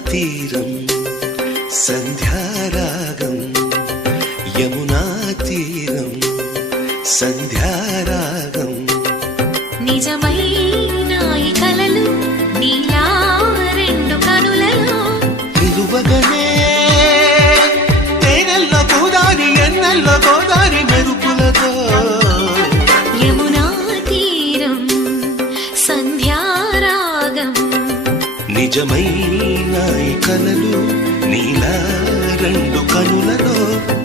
తీరం సంధ్యారాగం యమునా తీరం సంధ్యారాగం నిజమైన ఈ కలలు నీలా రెండు కనులలో నిలువగనే తేనెల్లో గోదారి ఎన్నెల్లో గోదారి మెరుపులతో యమునా తీరం సంధ్యారాగం నిజమైన ఈ కలలు నీలా రెండు కనులలో